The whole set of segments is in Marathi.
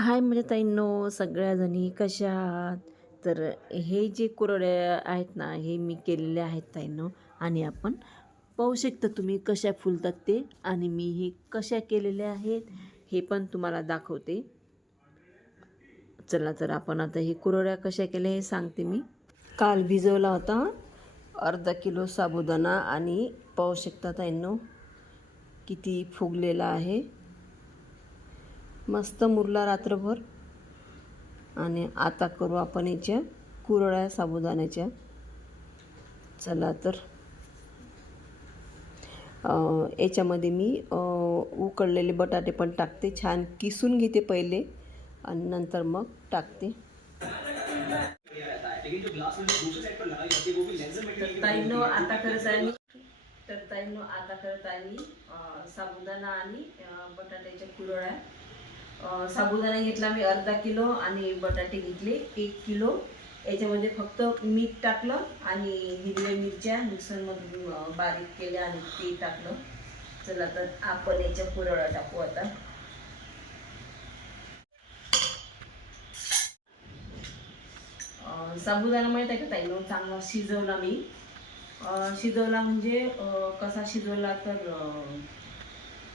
हाय म्हणजे ताईंनो, सगळ्याजणी कशा आहात? तर हे जे कुरड्या आहेत ना, हे मी केलेले आहेत ताईंनो. आणि आपण पाहू शकता तुम्ही कशा फुलतात ते. आणि मी हे कशा केलेल्या आहेत हे पण तुम्हाला दाखवते. चला तर आपण आता हे कुरड्या कशा केल्या हे सांगते मी. काल भिजवला होता अर्धा किलो साबुदाणा आणि पाहू शकता ताईंनो किती फुगलेला आहे. मस्त मुरला रात्रभर. आणि आता करू आपण याच्या कुरड्या साबुदाण्याच्या. चला तर याच्यामध्ये मी उकडलेले बटाटे पण टाकते. छान किसून घेते पहिले आणि नंतर मग टाकते. ताईंनो आता करत आहे मी साबुदाणा आणि बटाट्याच्या कुरड्या. साबुदाणा घेतला मी अर्धा किलो आणि बटाटे घेतले 1 किलो. याच्यामध्ये फक्त मीठ टाकलं आणि हिरव्या मिरच्या मिक्सरमधून बारीक केल्या आणि ते टाकलं. चला तर आपण याच्या कुरड्या टाकू आता. साबुदाणा माहीत आहे का ताईंनो, चांगला शिजवला मी. शिजवला म्हणजे कसा शिजवला तर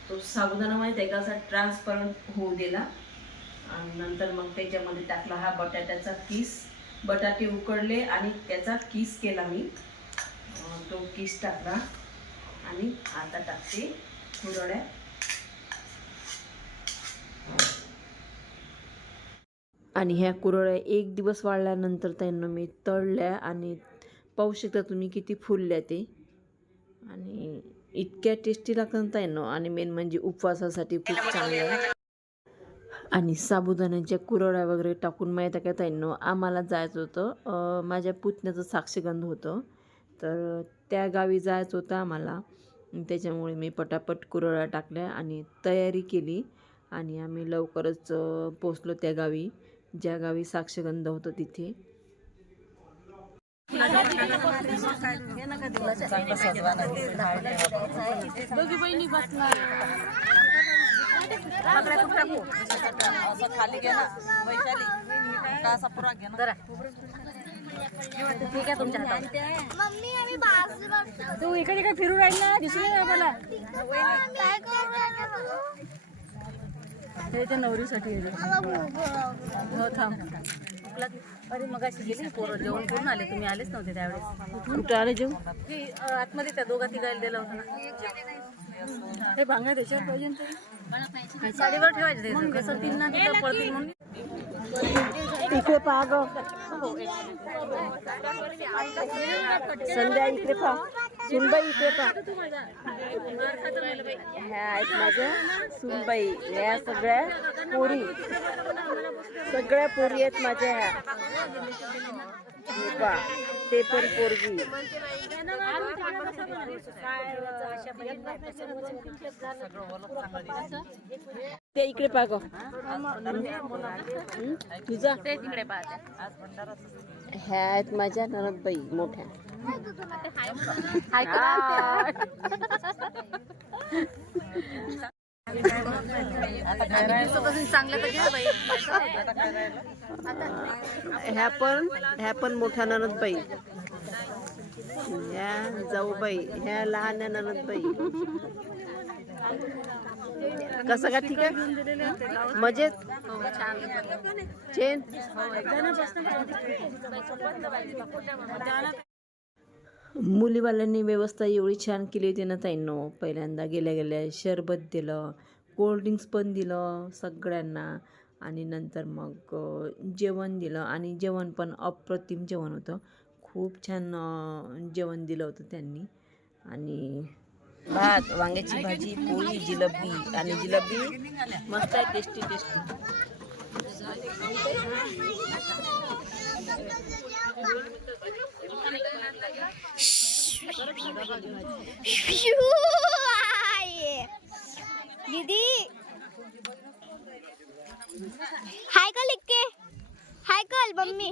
तो साबुदाणा माहीत आहे का असा ट्रान्सपरंट होऊ दिला. आणि नंतर मग त्याच्यामध्ये टाकला हा बटाट्याचा किस. बटाटे उकडले आणि त्याचा किस केला मी. तो किस टाकला आणि आता टाकते कुरड्या. आणि ह्या कुरड्या 1 दिवस वाळल्यानंतर त्यांना मी तळल्या आणि पाहू शकता तुम्ही किती फुलल्या ते. आणि इतक्या टेस्टी लागतात त्यांना. आणि मेन म्हणजे उपवासासाठी खूप चांगलं आहे. आणि साबुदाण्याच्या कुरड्या वगैरे टाकून माहीत आहे का ताईंनो, आम्हाला जायचं होतं. माझ्या पुतण्याचं साक्षगंध होतं तर त्या गावी जायचं होतं आम्हाला. त्याच्यामुळे मी पटापट कुरड्या टाकल्या आणि तयारी केली. आणि आम्ही लवकरच पोचलो त्या गावी, ज्या गावी साक्षगंध होतं तिथे. दोघी बहिणी बसणार खाली घे ना वैशाली का असा पुरा घे ना जरा. ठीक आहे तुमच्या हातात. मम्मी आम्ही बाजूला तू इकडे काय फिरू राहील ना, दिसू नाही मला. काय करू राहिला हे त्या नवरीसाठी हो थांब. अरे मग अशी गेली पोरं जेवण करून आले, तुम्ही आलेच नव्हते त्यावेळेस. कुठं आले जेवण? आतमध्ये त्या दोघा तिघायला दिलं होतं ना. हे भांगा त्याच्यावर पाहिजे साडीवर ठेवायचे कसं तीन ना तिथं पळतील म्हणून. इकडे पहा ग संध्या, इकडे पहा सुनबाई, इकडे पहा. ह्या आहेत माझ्या सुनबाई. ह्या सगळ्या पोरी आहेत माझ्या. ह्या पहा ते पण पोरगी. ते इकडे पहा ग तुझा. ह्या आहेत माझ्या ननदबाई मोठ्या. ह्या पण मोठ्या ननदबाई. ह्या जाऊबाई, ह्या लहान ननदबाई. कसं का ठीक आहे मजेत चेन. मुलीवाल्यांनी व्यवस्था एवढी छान केली होती ना ताईंनो. पहिल्यांदा गेल्या गेल्या शरबत दिलं, कोल्ड्रिंक्स पण दिलं सगळ्यांना. आणि नंतर मग जेवण दिलं आणि जेवण पण अप्रतिम जेवण होतं. खूप छान जेवण दिलं होतं त्यांनी. आणि भात, वांग्याची भाजी, पोळी, जिलेबी. आणि जिलेबी मस्त आहे, टेस्टी टेस्टी. दीदी हाय कल लिख के, हाय कल मम्मी,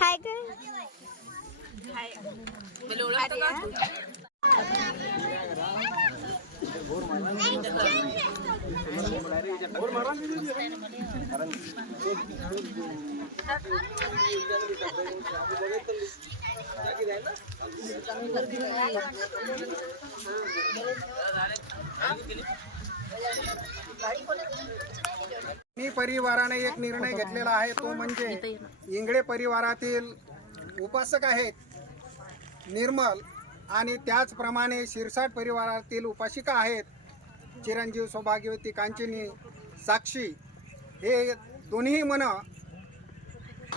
हाय कल. मी परिवाराने एक निर्णय घेतलेला आहे, तो म्हणजे इंगळे परिवारातील उपासक आहेत निर्मल आणि त्याचप्रमाणे शिरसाट परिवारातील उपासिका आहेत चिरंजीव सौभाग्यवती कांचनी साक्षी, हे दोन्ही मन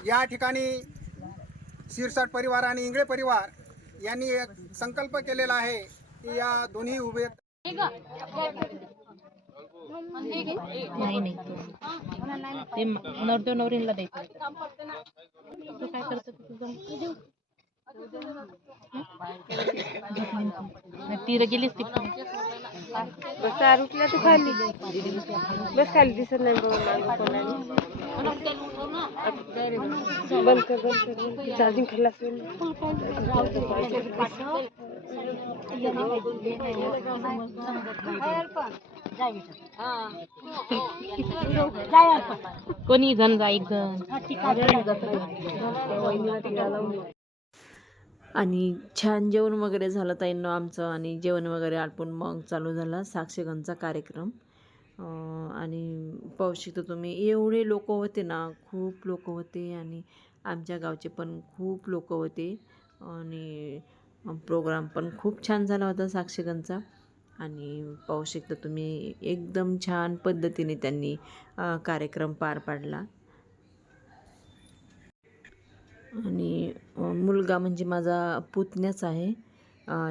या ठिकाणी शिरसाट परिवार आणि इंगळे परिवार यांनी एक संकल्प केलेला आहे की या दोन्ही उभे नाही नाही ते नवरदेव नवरीला द्यायचं. तू काय करतो तुझं ती गेलीस ती रुकल्या तू खाली बस, खाली दिसत नाही बंद कर चार्जिंग खाल्ला असेल. कोणी जण जा एक जण. आणि छान जेवण वगैरे झालं ताईंनो आमचं, आणि जेवण वगैरे आटपून मग चालू झाला साक्षीगंधचा कार्यक्रम. आणि पाहू शकता तुम्ही एवढे लोक होते ना, खूप लोक होते आणि आमच्या गावचे पण खूप लोक होते आणि प्रोग्राम पण खूप छान झाला होता साक्षीगंधचा. आणि पाहू शकता तुम्ही एकदम छान पद्धतीने त्यांनी कार्यक्रम पार पाडला. आणि मुलगा म्हणजे माझा पुतण्याच आहे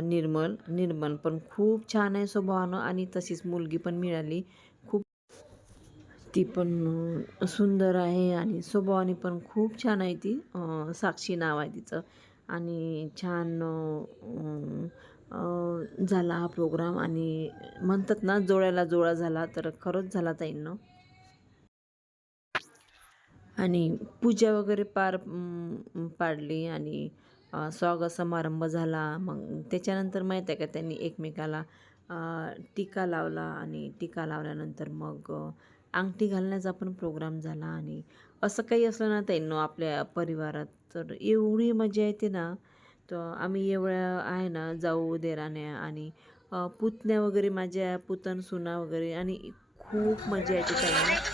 निर्मल पण खूप छान आहे स्वभावानं, आणि तशीच मुलगी पण मिळाली, खूप ती पण सुंदर आहे आणि स्वभावाने पण खूप छान आहे ती. साक्षी नाव आहे तिचं. आणि छान झाला हा प्रोग्राम, आणि म्हणतात ना जोड्याला जोडा झाला, तर खरंच झाला ताईंनो. आणि पूजा वगैरे पाडली आणि स्वागत समारंभ झाला. मग त्याच्यानंतर माहीत आहे का त्यांनी एकमेकाला टीका लावला, आणि टीका लावल्यानंतर मग अंगठी घालण्याचा पण प्रोग्राम झाला. आणि असं काही असलं ना ताईंनो आपल्या परिवारात तर एवढी मजा येते ना. तर आम्ही एवढ्या आहे ना जाऊ देराण्या आणि पुतण्या वगैरे, माझ्या पुतण सुना वगैरे, आणि खूप मजा येते ताईंनो.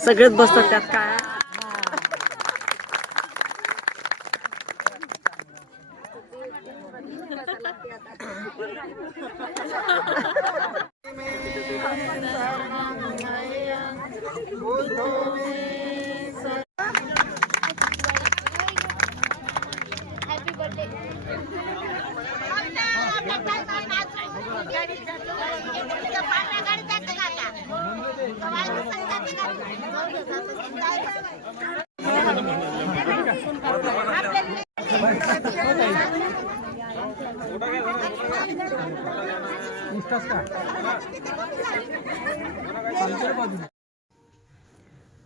सगळेच बसतात त्यात काय. Happy birthday.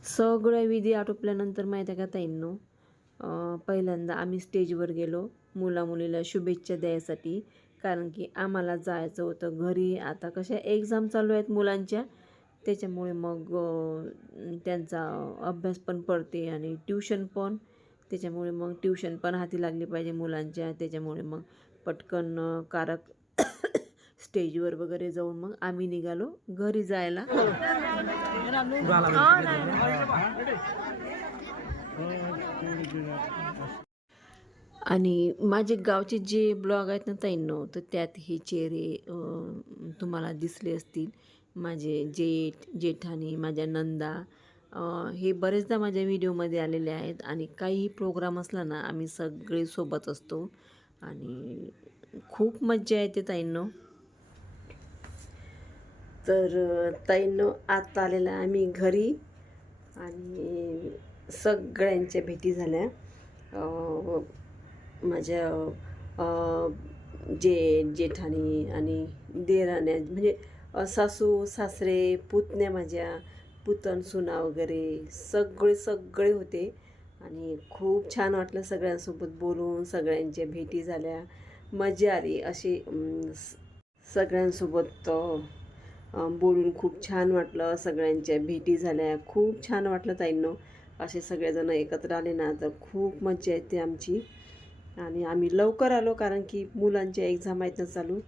सगळ्या विधी आटोपल्यानंतर माहीत आहे का ताईंनो, पहिल्यांदा आम्ही स्टेजवर गेलो मुला मुलीला शुभेच्छा द्यायसाठी, कारण की आम्हाला जायचं होतं घरी. आता कशा एक्झाम चालू आहेत मुलांच्या, त्याच्यामुळे मग त्यांचा अभ्यास पण पडते आणि ट्यूशन पण, त्याच्यामुळे मग ट्यूशन पण हाती लागली पाहिजे मुलांच्या. त्याच्यामुळे मग पटकन स्टेजवर वगैरे जाऊन मग आम्ही निघालो घरी जायला. आणि माझे गावचे जे ब्लॉग आहेत ना ताईंनो, तर त्यात हे चेहरे तुम्हाला दिसले असतील. माझे जेठ, जेठानी, माझ्या नंदा हे बरेचदा माझ्या व्हिडिओमध्ये आलेले आहेत. आणि काहीही प्रोग्राम असला ना, आम्ही सगळे सोबत असतो आणि खूप मज्जा येते ताईंनो. तर ताईंनो, आता आलेला आम्ही घरी आणि सगळ्यांच्या भेटी झाल्या. माझ्या जेठानी आणि देराण्या म्हणजे सासू सासरे पुतण्या, माझ्या पुतण सुना वगैरे सगळे होते. आणि खूप छान वाटलं सगळ्यांसोबत बोलून, सगळ्यांच्या भेटी झाल्या, मजा आली. अशी सगळ्यांसोबत बोलून खूप छान वाटलं, सगळ्यांच्या भेटी झाल्या, खूप छान वाटलं ताईंनो. असे सगळेजण एकत्र आले ना तर खूप मजा येते आमची. आणि आम्ही लवकर आलो कारण की मुलांच्या एक्झाम आहेत ना चालू,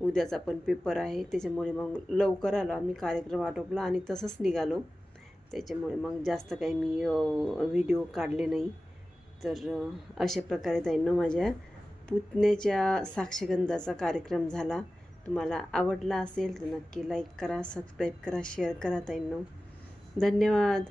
उद्याचा पण पेपर आहे, त्याच्यामुळे मग लवकर आलो आम्ही. कार्यक्रम आटोपला आणि तसंच निघालो, त्याच्यामुळे मग जास्त काही मी व्हिडिओ काढले नाही. तर अशा प्रकारे ताईंनो माझ्या पुतण्याच्या साक्षगंधाचा कार्यक्रम झाला. तुम्हाला आवडला असेल तर नक्की लाईक करा, सबस्क्राईब करा, शेअर करा ताईंनो. धन्यवाद.